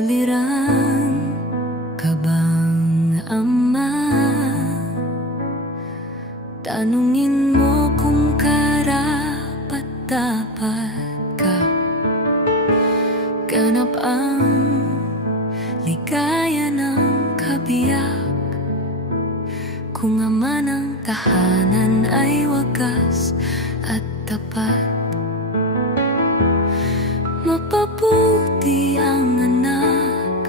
suliran ka bang ama? Tanungin mo kung karapat-dapat ka. Ganap ang ligaya ng kabiyak kung ama ng tahanan ay wagas at tapat. Mapabuti ang anak,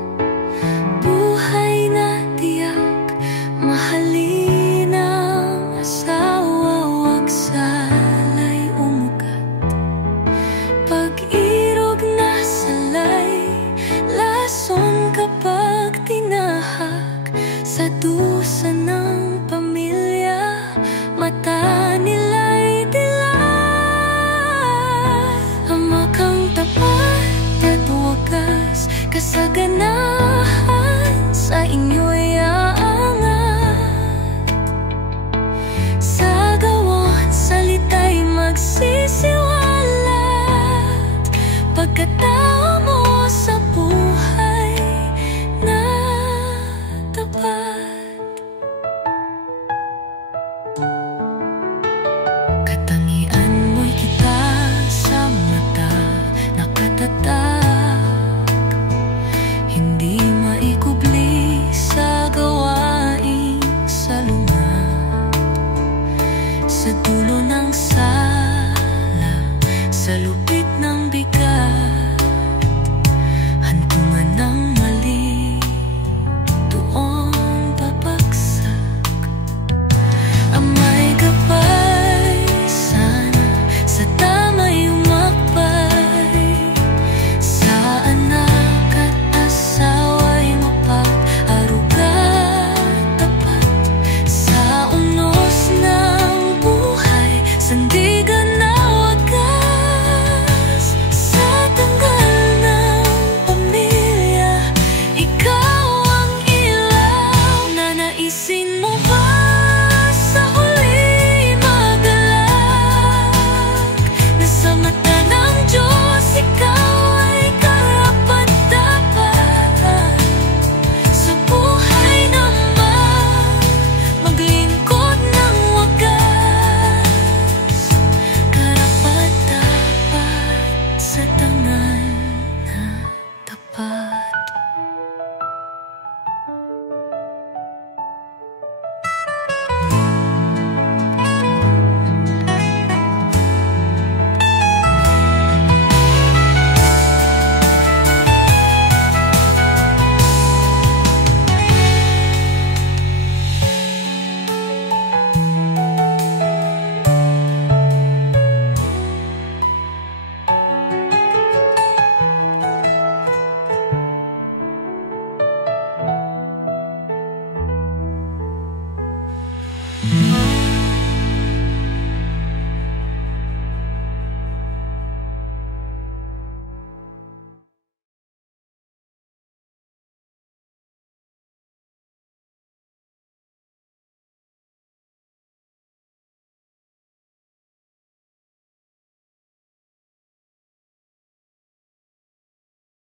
buhay na tiyak, mahalin ang asawa, wag salay umugat. Pag-irog na salay, lason kapag tinahak sa dusa ng pamilya, mata nila'y dilat. Ama kang tapat at wagas, kasaganahan sa inyo'y aangat. Sa gawa't salita'y magsisiwalat, pagkatao mo sa buhay na tapat. Katangian mo'y kita sa mata, nakatatag, hindi maikubli sa gawaing salungat. Sa dulo ng sala, sa lupa